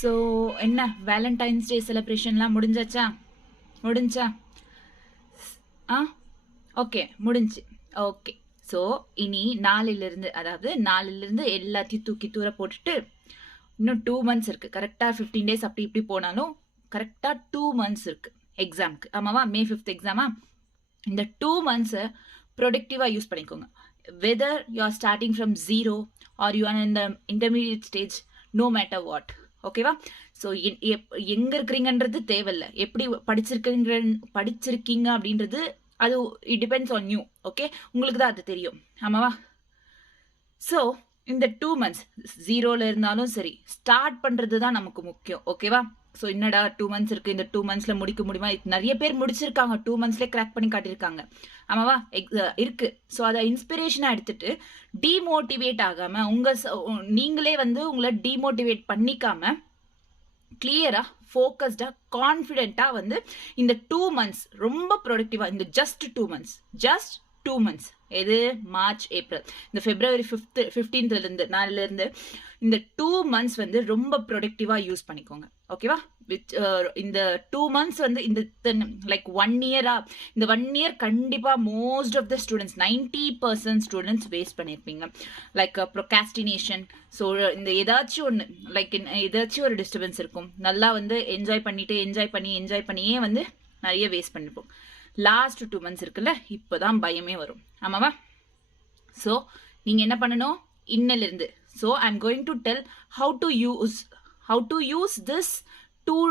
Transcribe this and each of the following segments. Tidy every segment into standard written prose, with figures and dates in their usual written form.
So என்ன Valentine's டே செலிப்ரேஷன்லாம் முடிஞ்சா ஆ okay முடிஞ்சு. ஓகே, ஸோ இனி நாளிலிருந்து எல்லாத்தையும் தூக்கி தூர போட்டுட்டு இன்னும் 2 months இருக்குது. கரெக்டாக 15 days அப்படி இப்படி போனாலும் கரெக்டாக 2 months இருக்குது எக்ஸாமுக்கு. ஆமாவா? May 5th எக்ஸாமா? இந்த 2 months ப்ரொடக்டிவாக யூஸ் பண்ணிக்கோங்க. Whether you are starting from 0 or you are in the intermediate stage, no matter what. ஓகேவா? ஸோ எங்கே இருக்கிறீங்கன்றது தேவையில்லை, எப்படி படிச்சிருக்கீங்க அப்படின்றது அது it depends on you. Okay, உங்களுக்கு தான் அது தெரியும். ஆமாவா? ஸோ இந்த 2 months 0ல இருந்தாலும் சரி ஸ்டார்ட் பண்ணுறது தான் நமக்கு முக்கியம். ஓகேவா? ஸோ என்னடா 2 months இருக்குது, இந்த 2 monthsல முடிக்க முடியுமா? நிறைய பேர் முடிச்சிருக்காங்க, 2 monthsலேயே கிராக் பண்ணி காட்டியிருக்காங்க. ஆமாவா? இருக்கு. ஸோ அதை இன்ஸ்பிரேஷனாக எடுத்துட்டு டிமோட்டிவேட் ஆகாமல் நீங்களே உங்களை டிமோட்டிவேட் பண்ணிக்காம கிளியராக ஃபோக்கஸ்டாக கான்ஃபிடென்ட்டாக இந்த 2 months ரொம்ப ப்ரொடக்டிவாக, இந்த ஜஸ்ட் 2 months எது மார்ச் ஏப்ரல், இந்த February 15th நாளிலிருந்து இந்த 2 months ரொம்ப ப்ரொடக்டிவாக யூஸ் பண்ணிக்கோங்க. ஓகேவா? இந்த 2 months இந்த லைக் 1 year இந்த 1 year கண்டிப்பாக most of the students 90% students waste பண்ணியிருப்பீங்க. Like procrastination. ஸோ இந்த ஏதாச்சும் ஒன்று லைக் ஏதாச்சும் ஒரு டிஸ்டர்பன்ஸ் இருக்கும். நல்லா என்ஜாய் பண்ணியே நிறைய வேஸ்ட் பண்ணிப்போம். லாஸ்ட் 2 months இருக்குல்ல, இப்போதான் பயமே வரும். ஆமாவா? ஸோ நீங்கள் என்ன பண்ணணும் இன்னிலிருந்து? So I am going to tell how to use this tool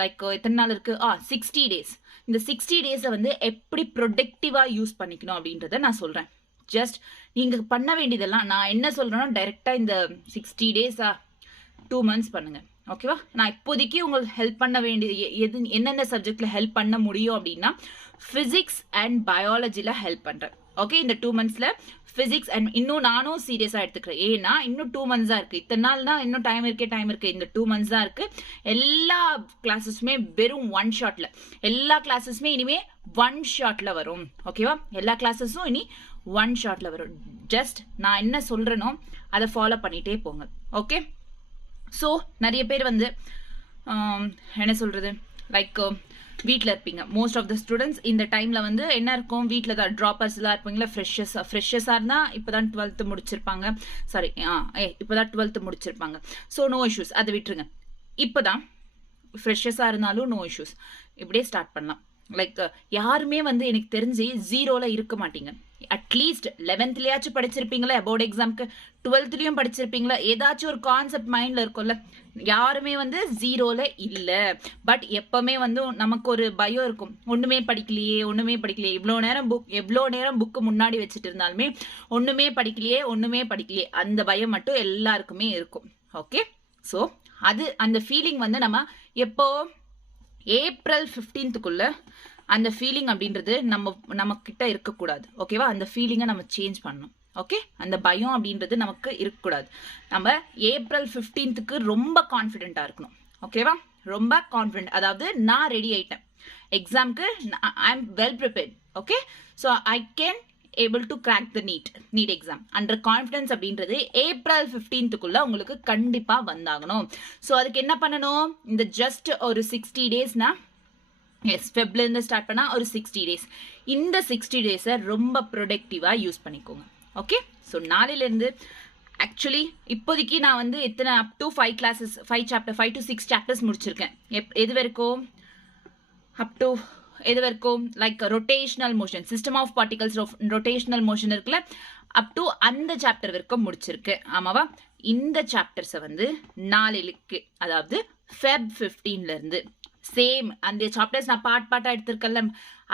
like எத்தனை நாள் இருக்கு? 60 days. இந்த 60 days எப்படி ப்ரொடக்டிவாக யூஸ் பண்ணிக்கணும் அப்படின்றத நான் சொல்கிறேன். ஜஸ்ட் நீங்கள் பண்ண வேண்டியதெல்லாம் நான் என்ன சொல்கிறேன்னா டைரெக்டாக இந்த 60 days 2 months பண்ணுங்கள். ஓகேவா? நான் இப்போதைக்கு உங்களுக்கு ஹெல்ப் பண்ண வேண்டியது என்னென்ன சப்ஜெக்டில் ஹெல்ப் பண்ண முடியும் அப்படின்னா ஃபிசிக்ஸ் அண்ட் பயாலஜியில் ஹெல்ப் பண்ணுறேன். ஓகே, இந்த 2 monthsல ஃபிசிக்ஸ் அண்ட் இன்னும் நானும் சீரியஸாக எடுத்துக்கிறேன். ஏன்னா இன்னும் 2 months தான் இருக்குது. இத்தனை நாள்னா இன்னும் டைம் இருக்குது. இந்த 2 months தான் இருக்குது. எல்லா கிளாஸஸுமே வெறும் 1 shotல, எல்லா கிளாஸஸுமே இனிமேல் 1 shotல வரும். ஓகேவா? எல்லா கிளாஸஸும் இனி 1 shotல வரும். ஜஸ்ட் நான் என்ன சொல்கிறேனோ அதை ஃபாலோ பண்ணிகிட்டே போங்க. ஓகே? ஸோ நிறைய பேர் என்ன சொல்கிறது லைக் வீட்டில் இருப்பீங்க. மோஸ்ட் ஆஃப் த ஸ்டூடெண்ட்ஸ் இந்த டைமில் என்ன இருக்கும், வீட்டில் தான் ட்ராப்பர்ஸ்லாம் இருப்பீங்களா, ஃப்ரெஷர்ஸாக இருந்தால் இப்போ தான் 12th முடிச்சிருப்பாங்க. சாரி, இப்போ தான் 12th முடிச்சிருப்பாங்க. ஸோ நோ இஷ்யூஸ், அதை விட்டுருங்க. இப்போ தான் ஃப்ரெஷர்ஸாக இருந்தாலும் நோ இஷ்யூஸ், இப்படியே ஸ்டார்ட் பண்ணலாம். லைக் யாருமே எனக்கு தெரிஞ்சு 0ல இருக்க மாட்டீங்க. அட்லீஸ்ட் 11thலயாச்சும் படிச்சிருப்பீங்களா போர்டு எக்ஸாமுக்கு, 12thலையும் படிச்சிருப்பீங்களா, ஏதாச்சும் ஒரு கான்செப்ட் மைண்டில் இருக்கும்ல. யாருமே 0ல இல்லை. பட் எப்பவுமே நமக்கு ஒரு பயம் இருக்கும், ஒன்றுமே படிக்கலையே. எவ்வளோ நேரம் புக்கு முன்னாடி வச்சுட்டு இருந்தாலுமே ஒன்றுமே படிக்கலையே அந்த பயம் மட்டும் எல்லாருக்குமே இருக்கும். ஓகே? ஸோ அந்த ஃபீலிங் நம்ம எப்போ ஏப்ரல் 15th அந்த ஃபீலிங் அப்படின்றது நமக்கிட்ட இருக்கக்கூடாது. ஓகேவா? அந்த ஃபீலிங்கை நம்ம சேஞ்ச் பண்ணணும். ஓகே? அந்த பயம் அப்படின்றது நமக்கு இருக்கக்கூடாது. நம்ம ஏப்ரல் 15th ரொம்ப கான்ஃபிடென்ட்டாக இருக்கணும். ஓகேவா? ரொம்ப கான்ஃபிடென்ட், அதாவது நான் ரெடி ஆயிட்டேன் எக்ஸாமுக்கு, I am well prepared. Okay? So I can able to crack the NEET exam. Under confidence அப்படின்றது ஏப்ரல் 15th உங்களுக்கு கண்டிப்பா வந்தாகணும். ஸோ அதுக்கு என்ன பண்ணணும்? இந்த ஜஸ்ட் ஒரு 60 daysனா ஃபெப்ல இருந்து ஸ்டார்ட் பண்ணா ஒரு 60 days. இந்த 60 days ரொம்ப ப்ரொடக்டிவா யூஸ் பண்ணிக்கோங்க. ஓகே? ஸோ நாளிலிருந்து ஆக்சுவலி இப்போதைக்கு நான் எத்தனை up to 5 classes 5 to 6 chapters முடிச்சிருக்கேன். எது வரைக்கும்? அப் டு எது வரைக்கும்? Like rotational motion, system of particles rotational motion இருக்குல்ல, அப் டு அந்த சாப்டர் வரைக்கும் முடிச்சிருக்கு. ஆமாவா? இந்த சாப்டர்ஸை நாளைக்கு, அதாவது Feb 15ல இருந்து சேம் அந்த சாப்டர்ஸ் நான் பார்ட்டாக எடுத்திருக்கல,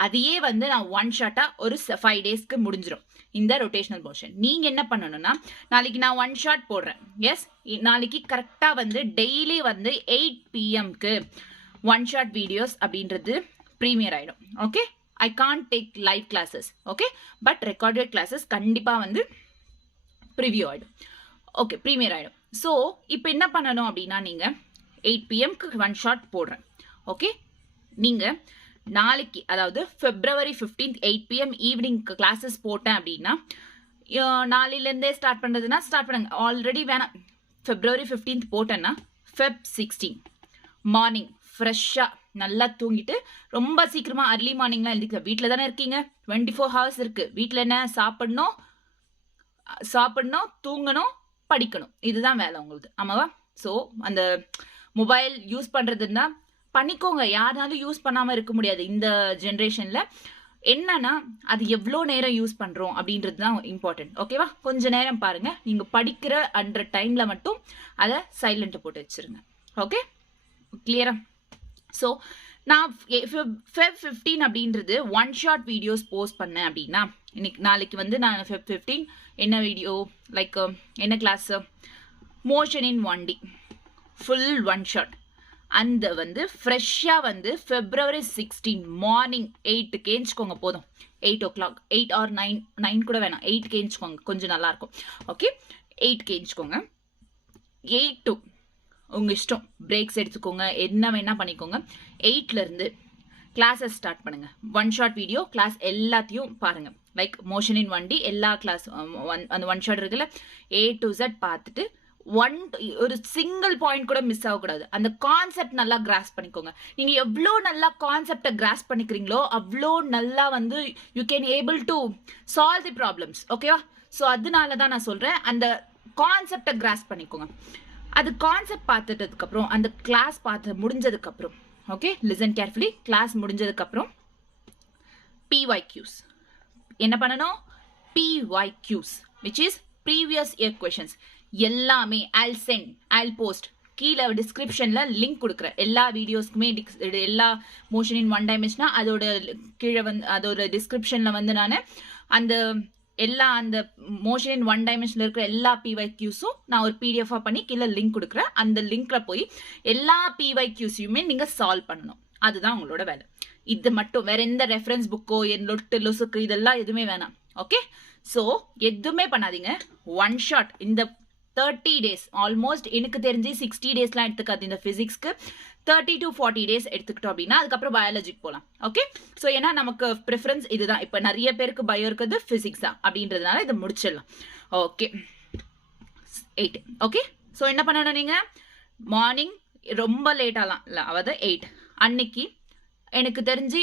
அதையே நான் 1 shot ஒரு 5 daysக்கு முடிஞ்சிடும் இந்த ரொட்டேஷனல் மோஷன். நீங்கள் என்ன பண்ணணும்னா, நாளைக்கு நான் 1 shot போடுறேன். எஸ், நாளைக்கு கரெக்டாக டெய்லி 8 PM-க்கு 1 shot வீடியோஸ் அப்படின்றது ப்ரீமியர் ஆகிடும். Okay? I can't take live classes. Okay? But recorded classes கண்டிப்பாக ப்ரிவியூ ஆகிடும். ஓகே, ப்ரீமியர் ஆகிடும். ஸோ இப்போ என்ன பண்ணணும் அப்படின்னா, நீங்கள் 8 PM-க்கு 1 shot போடுறேன். ஓகே? நீங்கள் நாளைக்கு, அதாவது February 15th 8 PM evening classes போட்டேன் அப்படின்னா, நாளையிலேருந்தே ஸ்டார்ட் பண்ணுறதுன்னா ஸ்டார்ட் பண்ணுங்க. ஆல்ரெடி வேணாம், February 15th போட்டேன்னா Feb 16 மார்னிங் ஃப்ரெஷ்ஷாக நல்லா தூங்கிட்டு ரொம்ப சீக்கிரமாக அர்லி மார்னிங்லாம் எழுதிக்க. வீட்டில் தானே இருக்கீங்க, 24 ஹவர்ஸ் இருக்குது. வீட்டில் என்ன சாப்பிடணும், தூங்கணும், படிக்கணும், இதுதான் வேலை உங்களுக்கு. ஆமாவா? ஸோ அந்த மொபைல் யூஸ் பண்ணுறதுன்னா பண்ணிக்கோங்க. யாருனாலும் யூஸ் பண்ணாமல் இருக்க முடியாது இந்த ஜென்ரேஷனில். என்னன்னா அது எவ்வளோ நேரம் யூஸ் பண்ணுறோம் அப்படின்றது தான் இம்பார்ட்டன்ட். ஓகேவா? கொஞ்சம் நேரம் பாருங்கள். நீங்கள் படிக்கிற அன்ற டைமில் மட்டும் அதை சைலண்ட்டு போட்டு வச்சுருங்க. ஓகே, கிளியரா? ஸோ நான் Feb 15 அப்படின்றது ஒன் ஷார்ட் வீடியோஸ் போஸ்ட் பண்ணேன் அப்படின்னா, நாளைக்கு வந்து நான் Feb 15 என்ன வீடியோ, லைக் என்ன class, motion in 1D full one shot. அந்த வந்து ஃப்ரெஷ்ஷாக வந்து February 16 மார்னிங் 8க்கு ஏஞ்சிக்கோங்க. போதும், 8 o'clock, 8 or 9 கூட வேணாம், 8க்கு ஏஞ்சிக்கோங்க, கொஞ்சம் நல்லாயிருக்கும். ஓகே, 8க்கு ஏஞ்சிக்கோங்க. 8 to உங்கள் இஷ்டம், பிரேக்ஸ் எடுத்துக்கோங்க, என்ன வேணால் பண்ணிக்கோங்க. 8லேருந்து கிளாஸஸ் ஸ்டார்ட் பண்ணுங்கள். ஒன் ஷார்ட் வீடியோ கிளாஸ் எல்லாத்தையும் பாருங்கள். லைக் மோஷன் இன் 1D எல்லா கிளாஸ் அந்த ஒன் ஷார்ட் இருக்குல்ல, A to Z பார்த்துட்டு ஒரு சிங்கிள் பாயிண்ட் கூட மிஸ் ஆகக்கூடாது. அந்த கான்செப்ட் நல்லா கிராஸ் பண்ணிக்கோங்க. நீங்கள் எவ்வளோ நல்லா கான்செப்டை கிராஸ் பண்ணிக்கிறீங்களோ அவ்வளோ நல்லா வந்து you can able to solve the problems. ஓகேவா? ஸோ அதனால தான் நான் சொல்கிறேன், அந்த கான்செப்டை கிராஸ் பண்ணிக்கோங்க. அது கான்செப்ட் பார்த்துட்டதுக்கப்புறம் அந்த கிளாஸ் முடிஞ்சதுக்கப்புறம், ஓகே, லிசன் கேர்ஃபுல்லி. கிளாஸ் முடிஞ்சதுக்கப்புறம் PYQs என்ன பண்ணணும்? PYQs which is previous year questions எல்லாமே I'll post கீழே டிஸ்கிரிப்ஷனில் லிங்க் கொடுக்குறேன். எல்லா வீடியோஸ்க்குமே எல்லா மோஷன் இன் 1 dimension அதோட கீழே வந்து அதோட டிஸ்கிரிப்ஷனில் வந்து நான் அந்த அந்த மோஷன் இன் 1 dimension இருக்கிற எல்லா PYQஸும் நான் ஒரு PDF-ஆக பண்ணி கீழே லிங்க் கொடுக்குறேன். அந்த லிங்க்ல போய் எல்லா PYQஸையுமே நீங்கள் சால்வ் பண்ணணும். அதுதான் உங்களோட வேலை. இது மட்டும், வேற எந்த ரெஃபரன்ஸ் புக்கோ லொசுக்கு இதெல்லாம் எதுவுமே வேணாம். ஓகே, ஸோ எதுவுமே பண்ணாதீங்க. ஒன் ஷாட் இந்த 30 days ஆல்மோஸ்ட் எனக்கு தெரிஞ்சு 60 daysலாம் எடுத்துக்காது. இந்த ஃபிசிக்ஸ்க்கு 30 to 40 days எடுத்துக்கிட்டோம் அப்படின்னா அதுக்கப்புறம் பயாலஜிக்கு போகலாம். ஓகே, ஸோ ஏன்னா நமக்கு ப்ரிஃபரன்ஸ் இதுதான். இப்போ நிறைய பேருக்கு பயோ இருக்கிறது ஃபிசிக்ஸ் தான் அப்படின்றதுனால இதை முடிச்சிடலாம். ஓகே, 8. ஓகே, ஸோ என்ன பண்ணணும்? நீங்கள் மார்னிங் ரொம்ப லேட்டாலாம் இல்லை, அதாவது 8 அன்னைக்கு எனக்கு தெரிஞ்சு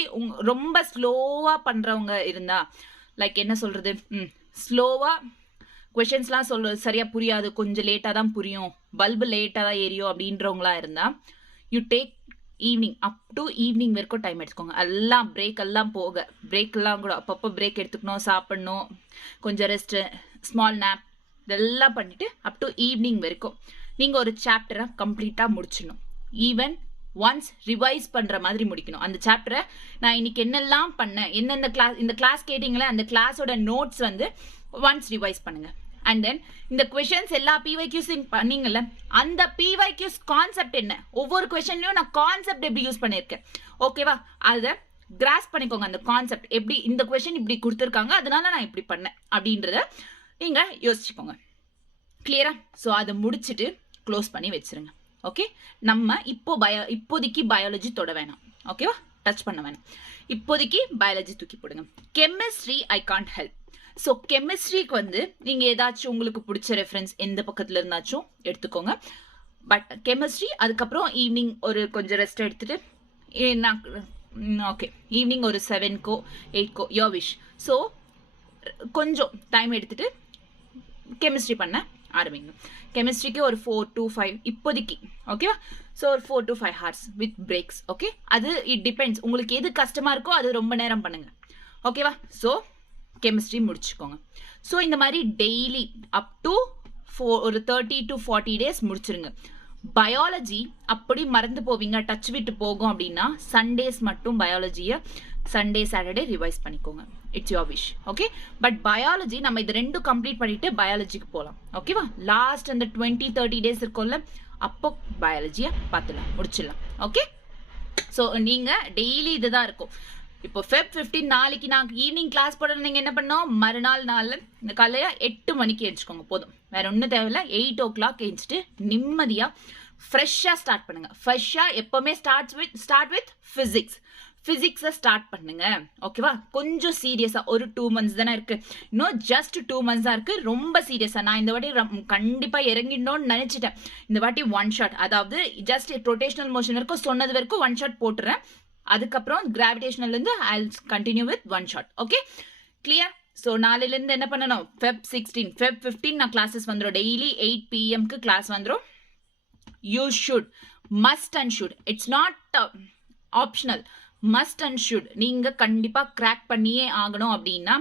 ரொம்ப ஸ்லோவாக பண்ணுறவங்க இருந்தா, லைக் என்ன சொல்கிறது, ஸ்லோவாக கொஷின்ஸ்லாம் சரியாக புரியாது, கொஞ்சம் லேட்டாக தான் புரியும், பல்பு லேட்டாக தான் ஏரியும் அப்படின்றவங்களா இருந்தால் you take evening up to evening வரைக்கும் டைம் எடுத்துக்கோங்க. எல்லாம் பிரேக் எல்லாம் பிரேக்கெல்லாம் கூட அப்பப்போ பிரேக் எடுத்துக்கணும், சாப்பிட்ணும், கொஞ்சம் ரெஸ்ட்டு, ஸ்மால் நேப் இதெல்லாம் பண்ணிவிட்டு அப் டு ஈவினிங் வரைக்கும் நீங்கள் ஒரு சாப்டரை கம்ப்ளீட்டாக முடிச்சிடணும். ஈவன் ஒன்ஸ் ரிவைஸ் பண்ணுற மாதிரி முடிக்கணும் அந்த சாப்டரை. நான் இன்னைக்கு என்னெல்லாம் பண்ணேன், என்னென்ன கிளாஸ், இந்த கிளாஸ் கேட்டிங்களே அந்த கிளாஸோட நோட்ஸ் வந்து ஒன்ஸ் ரிவைஸ் பண்ணுங்க. அண்ட் தென் இந்த கொஷின்ஸ் எல்லா PYQs பண்ணீங்கல்ல, அந்த PYQs கான்செப்ட் என்ன, ஒவ்வொரு கொஷன்லையும் நான் கான்செப்ட் எப்படி யூஸ் பண்ணியிருக்கேன், ஓகேவா, அதை கிராஸ் பண்ணிக்கோங்க. அந்த கான்செப்ட் எப்படி, இந்த கொஷின் இப்படி கொடுத்துருக்காங்க அதனால நான் இப்படி பண்ணேன் அப்படின்றத நீங்கள் யோசிச்சுக்கோங்க. கிளியரா? ஸோ அதை முடிச்சுட்டு க்ளோஸ் பண்ணி வச்சிருங்க. ஓகே, நம்ம இப்போதைக்கு பயாலஜி தொட வேணாம். ஓகேவா? டச் பண்ண வேணாம். இப்போதைக்கு பயாலஜி தூக்கி போடுங்க. Chemistry I can't help. So கெமிஸ்ட்ரிக்கு வந்து நீங்கள் ஏதாச்சும் உங்களுக்கு பிடிச்ச ரெஃபரன்ஸ் எந்த பக்கத்தில் இருந்தாச்சும் எடுத்துக்கோங்க. பட் கெமிஸ்ட்ரி அதுக்கப்புறம் ஈவினிங் ஒரு கொஞ்சம் ரெஸ்ட் எடுத்துட்டு ஓகே, ஈவினிங் ஒரு 7கோ 8கோ யோர் விஷ். ஸோ கொஞ்சம் டைம் எடுத்துட்டு கெமிஸ்ட்ரி பண்ண ஆரம்பிங்க. கெமிஸ்ட்ரிக்கு ஒரு 4 to 5 இப்போதைக்கு. ஓகேவா? ஸோ ஒரு 4 to 5 hours with breaks. Okay, அது இட் டிபெண்ட்ஸ், உங்களுக்கு எது கஷ்டமாக இருக்கோ அது ரொம்ப நேரம் பண்ணுங்க. ஓகேவா? So chemistry முடிச்சுக்கோங்க. ஸோ இந்த மாதிரி டெய்லி அப் டு ஒரு 30 to 40 days முடிச்சிருங்க. பயாலஜி அப்படி மறந்து போவீங்க, டச் விட்டு போகும் அப்படின்னா சண்டேஸ் மட்டும் பயாலஜியை சண்டே சாட்டர்டே ரிவைஸ் பண்ணிக்கோங்க. It's your wish. Okay, but biology நம்ம இது ரெண்டும் கம்ப்ளீட் பண்ணிட்டு பயாலஜிக்கு போகலாம். ஓகேவா? லாஸ்ட் அந்த 20-30 days இருக்கும்ல, அப்போ பயாலஜியை பார்த்துலாம், முடிச்சிடலாம். ஓகே, ஸோ நீங்கள் டெய்லி இதுதான் இருக்கும். இப்போ Feb 15 நாளைக்கு நான் ஈவினிங் கிளாஸ் போட நீங்கள் என்ன பண்ணோம், மறுநாள் நாளில் இந்த காலையில் 8 மணிக்கு எழுச்சிக்கோங்க. போதும், வேற ஒன்றும் தேவையில்லை. 8 o'clock எழுச்சிட்டு நிம்மதியாக ஃப்ரெஷ்ஷாக ஸ்டார்ட் பண்ணுங்க. ஃப்ரெஷ்ஷாக எப்போவுமே ஸ்டார்ட் வித் ஃபிசிக்ஸ். பிசிக்ஸை ஸ்டார்ட் பண்ணுங்க. ஓகேவா? கொஞ்சம் சீரியஸா ஒரு 2 months தானே இருக்கு, இன்னும் ஜஸ்ட் 2 months தான் இருக்கு. ரொம்ப சீரியஸா நான் இந்த வாட்டி கண்டிப்பா இறங்கிடணும்னு நினைச்சிட்டேன். இந்த வாட்டி 1 shot, அதாவது ஜஸ்ட் ரொட்டேஷனல் மோஷன் வரைக்கும் சொன்னது வரைக்கும் 1 shot போட்டுறேன். அதுக்கப்புறம் கிராவிடேஷனல் இருந்து I continue with 1 shot. Okay, clear? So நாளையிலேருந்து என்ன பண்ணணும், Feb 16 Feb 15 நான் கிளாஸஸ் வந்துடும். டெய்லி 8 PM கிளாஸ் வந்துடும். You should, must and should, it's not optional, must and should. நீங்கள் கண்டிப்பாக கிராக் பண்ணியே ஆகணும் அப்படின்னா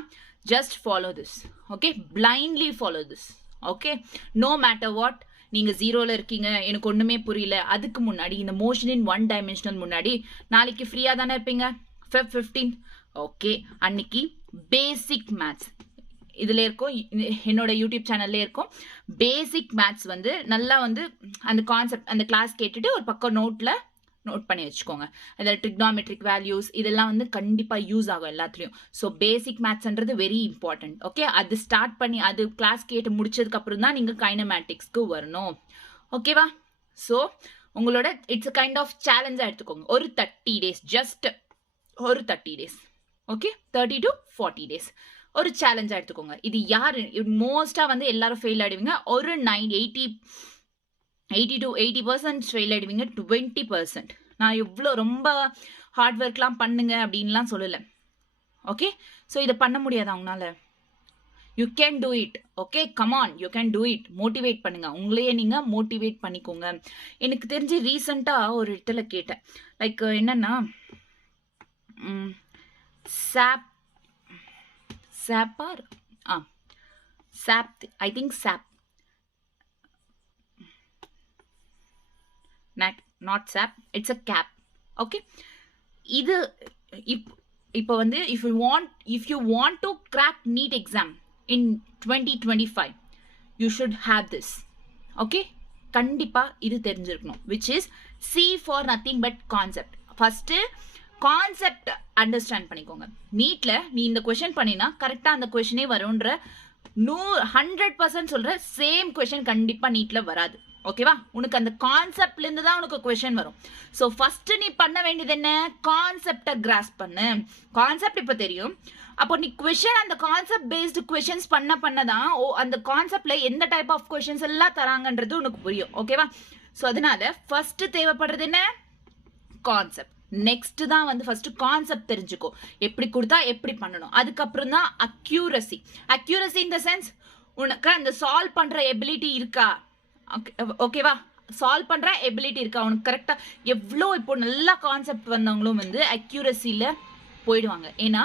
just follow this. Okay, blindly follow this. Okay, no matter what. நீங்கள் 0ல் இருக்கீங்க, எனக்கு ஒன்றுமே புரியல, அதுக்கு முன்னாடி இந்த மோஷன் இன் 1 dimensional முன்னாடி நாளைக்கு ஃப்ரீயாக தானே இருப்பீங்க, Feb 15. ஓகே, அன்னைக்கு பேசிக் மேத்ஸ் இதில் இருக்கும், என்னோட யூடியூப் சேனல்லே இருக்கும். பேசிக் மேத்ஸ் வந்து நல்லா வந்து அந்த கான்செப்ட் அந்த கிளாஸ் கேட்டுட்டு ஒரு பக்கம் நோட்டில் நோட் பண்ணி வச்சுக்கோங்க. அதில் ட்ரிக்னாமெட்ரிக் வேல்யூஸ் இதெல்லாம் வந்து கண்டிப்பாக யூஸ் ஆகும் எல்லாத்துலேயும். ஸோ பேசிக் மேத்ஸ்ன்றது வெரி இம்பார்ட்டன்ட். ஓகே, அது ஸ்டார்ட் பண்ணி அது கிளாஸ் கேட்டு முடிச்சதுக்கப்புறம் தான் நீங்கள் கைனமேட்டிக்ஸ்க்கு வரணும். ஓகேவா? ஸோ உங்களோட இட்ஸ் அ கைண்ட் ஆஃப் சேலஞ்சாக எடுத்துக்கோங்க. ஒரு 30 days, ஜஸ்ட் ஒரு 30 days. ஓகே, 30 to 40 days ஒரு சேலஞ்சாக எடுத்துக்கோங்க. இது யார் மோஸ்ட்டாக வந்து எல்லாரும் ஃபெயில் ஆகிடுவீங்க. ஒரு 80 to 80% ஃபெயில் ஆகிடுவீங்க. 20% நான் எவ்வளோ ரொம்ப ஹார்ட் ஒர்க்லாம் பண்ணுங்க அப்படின்லாம் சொல்லலை. ஓகே, ஸோ இதை பண்ண முடியாது அவங்களால. You can do it. Okay, come on, you can do it. Motivate பண்ணுங்க, உங்களையே நீங்கள் மோட்டிவேட் பண்ணிக்கோங்க. எனக்கு தெரிஞ்சு ரீசெண்டாக ஒரு இடத்துல கேட்டேன், லைக் என்னன்னா I think SAP, not SAP, it's a CAP. Okay, இது இப்போ வந்து if you want to crack NEET exam in 2025 you should have this. Okay, கண்டிப்பா இது தெரிஞ்சிருக்கணும், which is C for nothing but concept. First concept understand பண்ணிக்கோங்க. நீட்ல நீ இந்த question பண்ணினா கரெக்டா அந்த கொஸ்டினே வரும்ன்ற 100% சொல்ற சேம் கொஸ்டின் கண்டிப்பா நீட்ல வராது. ஓகேவா? உனக்கு அந்த கான்செப்ட்ல இருந்து தான் உனக்கு கொஸ்டின் வரும். ஸோ ஃபர்ஸ்ட் நீ பண்ண வேண்டியது என்ன, கான்செப்டை கிராஸ் பண்ணு. கான்செப்ட் இப்போ தெரியும், அப்போ நீ கொஸ்டின் அந்த கான்செப்ட் பேஸ்டு கொஸ்டின்ஸ் பண்ணதான் அந்த கான்செப்ட்ல எந்த டைப் ஆஃப் கொஸ்டின்ஸ் எல்லாம் தராங்கன்றது உனக்கு புரியும். ஓகேவா? ஸோ அதனால ஃபர்ஸ்ட் தேவைப்படுறது என்ன, கான்செப்ட். நெக்ஸ்ட் தான் வந்து ஃபர்ஸ்ட் கான்செப்ட் தெரிஞ்சுக்கோ, எப்படி கொடுத்தா எப்படி பண்ணணும். அதுக்கப்புறம் தான் accuracy. Accuracy in the sense உனக்கு அந்த சால்வ் பண்ற எபிலிட்டி இருக்கா. ஓகேவா? சால்வ் பண்ற எபிலிட்டி இருக்கா உனக்கு கரெக்டா. எவ்வளோ இப்போ நல்லா கான்செப்ட் வந்தவங்களும் வந்து அக்யூரசியில போயிடுவாங்க. ஏன்னா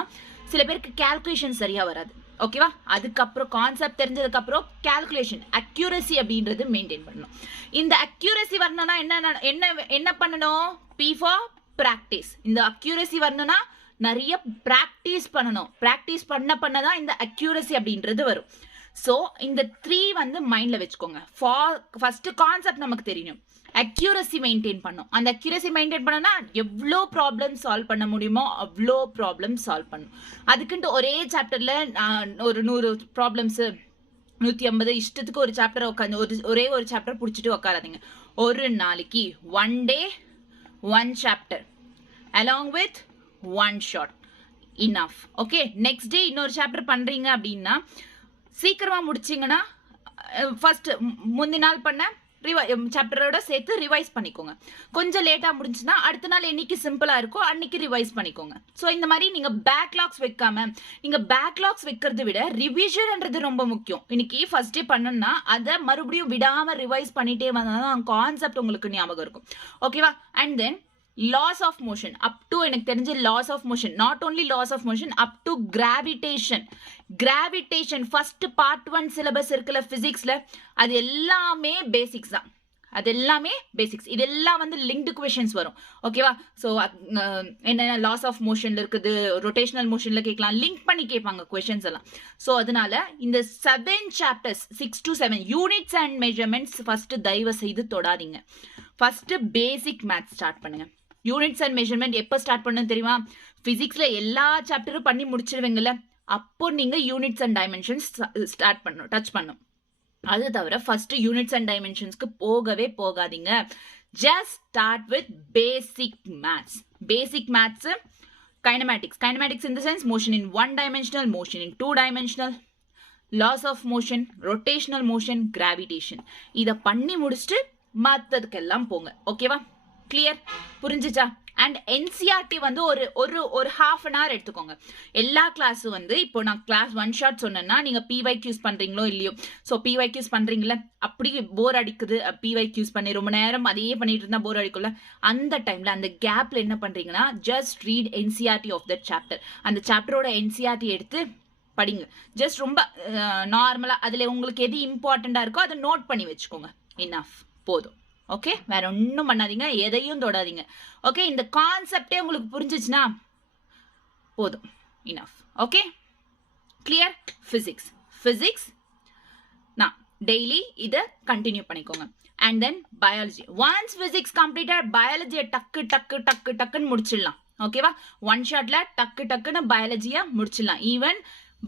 சில பேருக்கு கால்குலேஷன் சரியா வராது. ஓகேவா? அதுக்கப்புறம் கான்செப்ட் தெரிஞ்சதுக்கு அப்புறம் கால்குலேஷன், அக்யூரசி அப்படின்றது மெயின்டைன் பண்ணணும். இந்த அக்யூரசி வரணும்னா என்ன பண்ணணும், P ஃபார் பிராக்டிஸ். இந்த அக்யூரசி வரணும்னா நிறைய பிராக்டிஸ் பண்ணணும். பிராக்டிஸ் பண்ணதான் இந்த அக்யூரசி அப்படின்றது வரும். ஸோ இந்த 3 வந்து மைண்ட்ல வச்சுக்கோங்க. ஃபர்ஸ்ட் கான்செப்ட் நமக்கு தெரியணும், அக்யூரசி மெயின்டைன் பண்ணும். அந்த அக்யூரசி மெயின்டைன் பண்ணனா எவ்வளோ ப்ராப்ளம் சால்வ் பண்ண முடியுமோ அவ்வளோ ப்ராப்ளம் சால்வ் பண்ணும். அதுக்குன்ட்டு ஒரே சாப்டர்ல ஒரு 100 ப்ராப்ளம்ஸ் 150 இஷ்டத்துக்கு ஒரு சாப்டர் உட்காந்து ஒரே ஒரு சாப்டர் பிடிச்சிட்டு உட்காராதீங்க. ஒரு நாளைக்கு 1 day 1 chapter along with 1 shot enough. Okay, next day இன்னொரு சாப்டர் பண்றீங்க அப்படின்னா சீக்கிரமா முடிச்சிங்கன்னா ஃபர்ஸ்ட் முந்தின நாள் பண்ண சாப்டரோட சேர்த்து ரிவைஸ் பண்ணிக்கோங்க. கொஞ்சம் லேட்டா முடிஞ்சுன்னா அடுத்த நாள் என்னைக்கு சிம்பிளா இருக்கோ அன்னைக்கு ரிவைஸ் பண்ணிக்கோங்க. ஸோ இந்த மாதிரி நீங்க பேக்லாக்ஸ் வைக்காம, நீங்க பேக்லாக்ஸ் வைக்கிறத விட ரிவிஷன்ன்றது ரொம்ப முக்கியம். இன்னைக்கு ஃபர்ஸ்ட் டே பண்ணணும்னா அதை மறுபடியும் விடாம ரிவைஸ் பண்ணிட்டே வந்தாதான் கான்செப்ட் உங்களுக்கு ஞாபகம் இருக்கும். ஓகேவா? And then laws of motion up to, எனக்கு தெரிஞ்ச laws of motion, not only laws of motion, up to gravitation first part 1 syllabus இருக்குல்ல பிசிக்ஸ்ல, அது எல்லாமே பேசிக்ஸ் தான். அது எல்லாமே பேசிக்ஸ். இதெல்லாம் வந்து லிங்க்டு கொஷின்ஸ் வரும். ஓகேவா? ஸோ என்னென்ன லாஸ் ஆஃப் மோஷன்ல இருக்குது, ரொட்டேஷனல் மோஷன்ல கேட்கலாம், லிங்க் பண்ணி கேட்பாங்க கொஷின்ஸ் எல்லாம். ஸோ அதனால இந்த 7 chapters 6 to 7 units and measurements first தயவு செய்து தொடாதீங்க. ஃபர்ஸ்ட் பேசிக் மேத்ஸ் ஸ்டார்ட் பண்ணுங்க. யூனிட்ஸ் அண்ட் மெஷர்மெண்ட் எப்போ ஸ்டார்ட் பண்ணணும் தெரியுமா? பிசிக்ஸ்ல எல்லா சாப்டரும் பண்ணி முடிச்சிருவீங்கல்ல, அப்போ நீங்க யூனிட்ஸ் அண்ட் டைமென்ஷன்ஸ் ஸ்டார்ட் பண்ணணும், டச் பண்ணும். அது தவிர ஃபர்ஸ்ட் யூனிட்ஸ் அண்ட் டைமென்ஷன்ஸ்க்கு போகவே போகாதீங்க. Just start with basic maths. Basic maths Kinematics in the sense motion in 1-dimensional, motion in 2-dimensional, laws of motion, rotational motion, gravitation. இத பண்ணி முடிச்சிட்டு மத்ததுக்கெல்லாம் போங்க. ஓகேவா? கிளியர்? புரிஞ்சுச்சா? அண்ட் என்சிஆர்டி வந்து ஒரு half an hour எடுத்துக்கோங்க. எல்லா கிளாஸும் வந்து இப்போ நான் கிளாஸ் 1 ஷாட் சொன்னேன்னா நீங்க பிவைக்யூஸ் பண்றீங்களோ இல்லையோ, ஸோ பிவைக்யூஸ் பண்றீங்களா, அப்படி போர் அடிக்குது, பிவைக்யூஸ் பண்ணி ரொம்ப நேரம் அதையே பண்ணிட்டு இருந்தா போர் அடிக்கும்ல, அந்த டைம்ல அந்த கேப்ல என்ன பண்றீங்கன்னா just read NCERT of that chapter. அந்த சாப்டரோட என்சிஆர்டி எடுத்து படிங்க. ஜஸ்ட் ரொம்ப நார்மலா அதுல உங்களுக்கு எது இம்பார்ட்டண்டா இருக்கோ அதை நோட் பண்ணி வச்சுக்கோங்க. இனஃப், போதும். ஓகே, வேற ஒன்றும் பண்ணாதீங்க, எதையும் தொடாதீங்க. ஓகே, இந்த கான்செப்டே உங்களுக்கு புரிஞ்சிச்சுன்னா போதும், இனஃப். Okay, clear? பிசிக்ஸ் நான் டெய்லி இதை கண்டினியூ பண்ணிக்கோங்க. And then biology. Once physics completed, பயாலஜியை டக்குன்னு முடிச்சிடலாம். ஓகேவா? 1 ஷாட்ல டக்குன்னு பயாலஜியை முடிச்சிடலாம். ஈவன்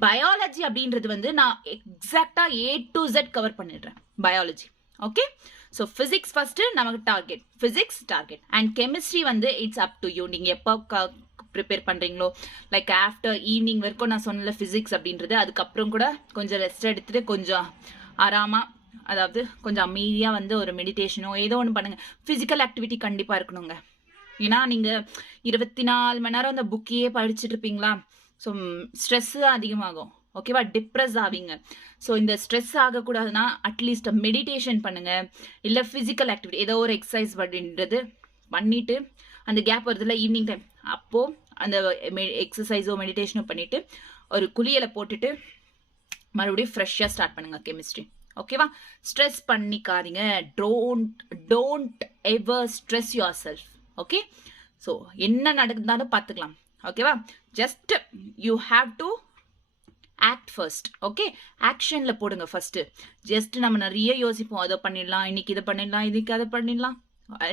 பயாலஜி அப்படின்றது வந்து நான் எக்ஸாக்டா A to Z கவர் பண்ணிடுறேன் biology. Okay, so physics first நமக்கு target, physics target. And chemistry வந்து இட்ஸ் அப் டு யூ. நீங்கள் எப்போ ப்ரிப்பேர் பண்ணுறீங்களோ, லைக் ஆஃப்டர் ஈவினிங் வரைக்கும் நான் சொன்னல ஃபிசிக்ஸ் அப்படின்றது, அதுக்கப்புறம் கூட கொஞ்சம் ரெஸ்ட் எடுத்துட்டு கொஞ்சம் ஆராமா, அதாவது கொஞ்சம் அமைதியாக வந்து ஒரு மெடிடேஷனோ ஏதோ ஒன்று பண்ணுங்க. ஃபிசிக்கல் ஆக்டிவிட்டி கண்டிப்பாக இருக்கணுங்க. ஏன்னா நீங்கள் 24 மணி நேரம் அந்த புக்கையே படிச்சுட்டு இருப்பீங்களா, ஸோ ஸ்ட்ரெஸ் தான் அதிகமாகும். ஓகேவா? டிப்ரெஸ் ஆவீங்க. ஸோ இந்த ஸ்ட்ரெஸ் ஆகக்கூடாதுன்னா அட்லீஸ்ட் மெடிடேஷன் பண்ணுங்க, இல்லை ஃபிசிக்கல் ஆக்டிவிட்டி ஏதோ ஒரு எக்ஸசைஸ் அப்படின்றது பண்ணிட்டு, அந்த கேப் வருதுல ஈவினிங் டைம், அப்போ அந்த எக்ஸசைஸோ மெடிடேஷனோ பண்ணிட்டு ஒரு குளியலை போட்டுட்டு மறுபடியும் ஃப்ரெஷ்ஷாக ஸ்டார்ட் பண்ணுங்க கெமிஸ்ட்ரி. ஓகேவா? ஸ்ட்ரெஸ் பண்ணிக்காதீங்க. Don't ever stress your okay, so என்ன நடந்தாலும் பார்த்துக்கலாம். ஓகேவா? Just you have to act first. Okay, ஆக்ஷன்ல போடுங்க ஃபர்ஸ்ட். ஜஸ்ட் நம்ம நிறைய யோசிப்போம், அதை பண்ணிடலாம், இன்னைக்கு இதை பண்ணிடலாம், இதுக்கு அதை பண்ணிடலாம்,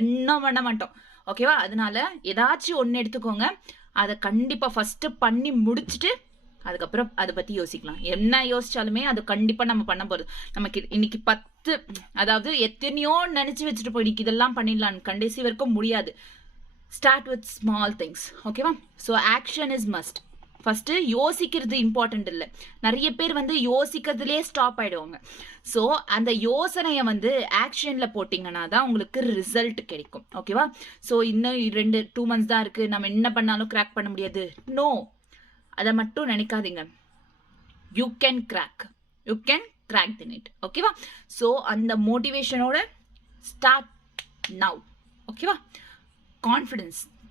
என்ன பண்ண மாட்டோம். ஓகேவா? அதனால ஏதாச்சும் ஒன்று எடுத்துக்கோங்க, அதை கண்டிப்பா ஃபர்ஸ்ட் பண்ணி முடிச்சுட்டு அதுக்கப்புறம் அதை பத்தி யோசிக்கலாம். என்ன யோசிச்சாலுமே அது கண்டிப்பா நம்ம பண்ண போறது. நமக்கு இன்னைக்கு 10, அதாவது எத்தனையோ நினைச்சு வச்சுட்டு போய் இன்னைக்கு இதெல்லாம் பண்ணிடலாம், கடைசி வரைக்கும் முடியாது. Start with small things. ஓகேவா? So action is must. First யோசிக்கிறது இம்பார்ட்டன்ட் இல்லை, நிறைய பேர் வந்து யோசிக்கிறதுலே ஸ்டாப் ஆயிடுவாங்க. ஸோ அந்த யோசனையை வந்து ஆக்ஷன்ல போட்டிங்கன்னா தான் உங்களுக்கு ரிசல்ட் கிடைக்கும். ஓகேவா? ஸோ இன்னும் 2 months தான் இருக்கு, நம்ம என்ன பண்ணாலும் கிராக் பண்ண முடியாது, நோ, அதை மட்டும் நினைக்காதீங்க. You can crack the net. ஓகேவா? ஸோ அந்த மோட்டிவேஷனோட ஸ்டார்ட் நவ். ஓகேவா?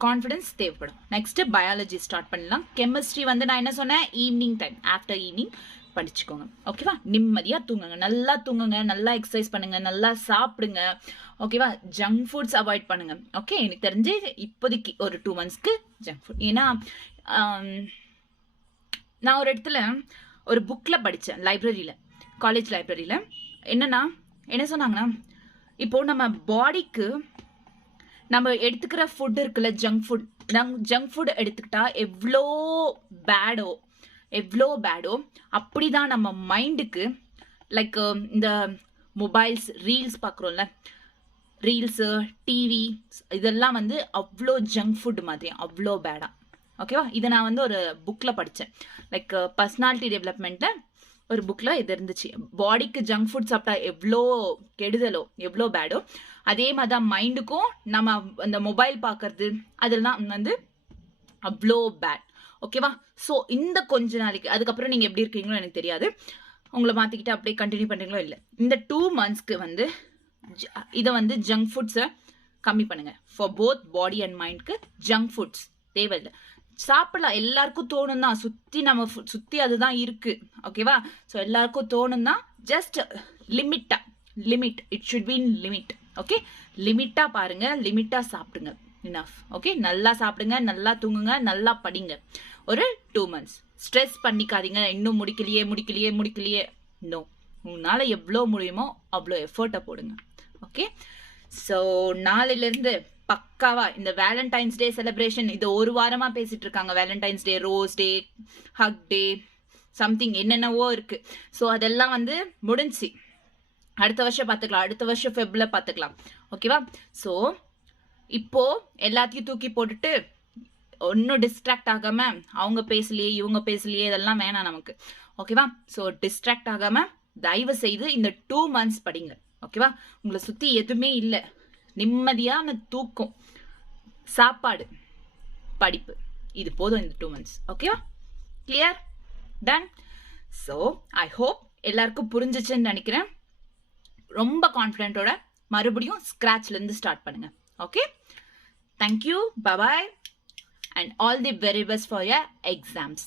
கான்ஃபிடன்ஸ் தேவைப்படும். நெக்ஸ்ட் பயாலஜி ஸ்டார்ட் பண்ணலாம். கெமிஸ்ட்ரி வந்து நான் என்ன சொன்னேன், ஈவினிங் டைம், ஆஃப்டர் ஈவினிங் படிச்சுக்கோங்க. ஓகேவா? நிம்மதியாக தூங்குங்க, நல்லா எக்ஸசைஸ் பண்ணுங்க, நல்லா சாப்பிடுங்க. ஓகேவா? ஜங்க் ஃபுட்ஸ் அவாய்ட் பண்ணுங்க. ஓகே, எனக்கு தெரிஞ்சு இப்போதைக்கு ஒரு 2 monthsக்கு ஜங்க் ஃபுட். ஏன்னா நான் ஒரு இடத்துல ஒரு புக்கில் படித்தேன், காலேஜ் லைப்ரரியில். என்ன சொன்னாங்கன்னா, இப்போ நம்ம பாடிக்கு நம்ம எடுத்துக்கிற ஃபுட் இருக்குல்ல, ஜங்க் ஃபுட் எடுத்துக்கிட்டா எவ்வளோ பேடோ அப்படிதான் நம்ம மைண்டுக்கு, லைக் இந்த மொபைல்ஸ், ரீல்ஸ் பார்க்குறோம்ல, ரீல்ஸு, டிவி, இதெல்லாம் வந்து அவ்வளோ ஜங்க் ஃபுட் மாதிரி, அவ்வளோ பேடா. ஓகேவா? இதை நான் வந்து ஒரு புக்கில் படித்தேன், லைக் பர்சனாலிட்டி டெவலப்மெண்ட்டில் ஒரு புக்கில் இது இருந்துச்சு. பாடிக்கு ஜங்க் ஃபுட் சாப்பிட்டா எவ்வளோ கெடுதலோ, எவ்வளோ பேடோ, அதே மாதிரி தான் மைண்டுக்கும் நம்ம அந்த மொபைல் பார்க்கறது அதெல்லாம் வந்து அவ்வளோ பேட். ஓகேவா? ஸோ இந்த கொஞ்ச நாளைக்கு, அதுக்கப்புறம் நீங்கள் எப்படி இருக்கீங்களோ எனக்கு தெரியாது, உங்களை மாற்றிக்கிட்டு அப்படியே கண்டினியூ பண்ணுறீங்களோ இல்லை, இந்த 2 monthsக்கு வந்து இதை வந்து ஜங்க் ஃபுட்ஸை கம்மி பண்ணுங்க. ஃபார் போத் பாடி அண்ட் மைண்ட்க்கு ஜங்க் ஃபுட்ஸ் தேவையில்லை. சாப்பிடலாம், எல்லாருக்கும் தோணும் தான், சுற்றி அதுதான் இருக்கு. ஓகேவா? ஸோ எல்லாருக்கும் தோணும் தான், just limit, it should be in limit. Okay, லிமிட்டா பாருங்க, லிமிட்டா சாப்பிடுங்க. இனஃப். ஓகே, நல்லா சாப்பிடுங்க, நல்லா தூங்குங்க, நல்லா படிங்க. ஒரு 2 months ஸ்ட்ரெஸ் பண்ணிக்காதீங்க, இன்னும் முடிக்கலையே. நோ, உங்களால எவ்வளோ முடியுமோ அவ்வளோ எஃபர்ட்டை போடுங்க. ஓகே, ஸோ நாளையிலேருந்து பக்காவா இந்த வேலண்டைன்ஸ் டே செலிப்ரேஷன், இது ஒரு வாரமா பேசிட்டு இருக்காங்க. வேலண்டைன்ஸ் டே, ரோஸ் டே, ஹக் டே, சம்திங் என்னென்னவோ இருக்கு. ஸோ அதெல்லாம் வந்து முடிஞ்சு அடுத்த வருஷம் பார்த்துக்கலாம், அடுத்த வருஷம் ஃபெப்ல பார்த்துக்கலாம். ஓகேவா? ஸோ இப்போ எல்லாத்தையும் தூக்கி போட்டுட்டு ஒன்றும் டிஸ்ட்ராக்ட் ஆகாம அவங்க பேசலையே இவங்க பேசலையே இதெல்லாம் வேணாம் நமக்கு. ஓகேவா? ஸோ டிஸ்ட்ராக்ட் ஆகாம தயவு செய்து இந்த 2 months படிங்க. ஓகேவா? உங்களை சுற்றி எதுவுமே இல்லை, நிம்மதியான தூக்கம், சாப்பாடு, படிப்பு, இது போதும் இந்த 2 months. ஓகேவா? Clear? Done? So I hope எல்லாருக்கும் புரிஞ்சிச்சுன்னு நினைக்கிறேன். ரொம்ப கான்ஃபிடென்ட்டோட மறுபடியும் ஸ்க்ராட்ச்லேருந்து ஸ்டார்ட் பண்ணுங்க. Okay, thank you, bye bye, and all the very best for your exams.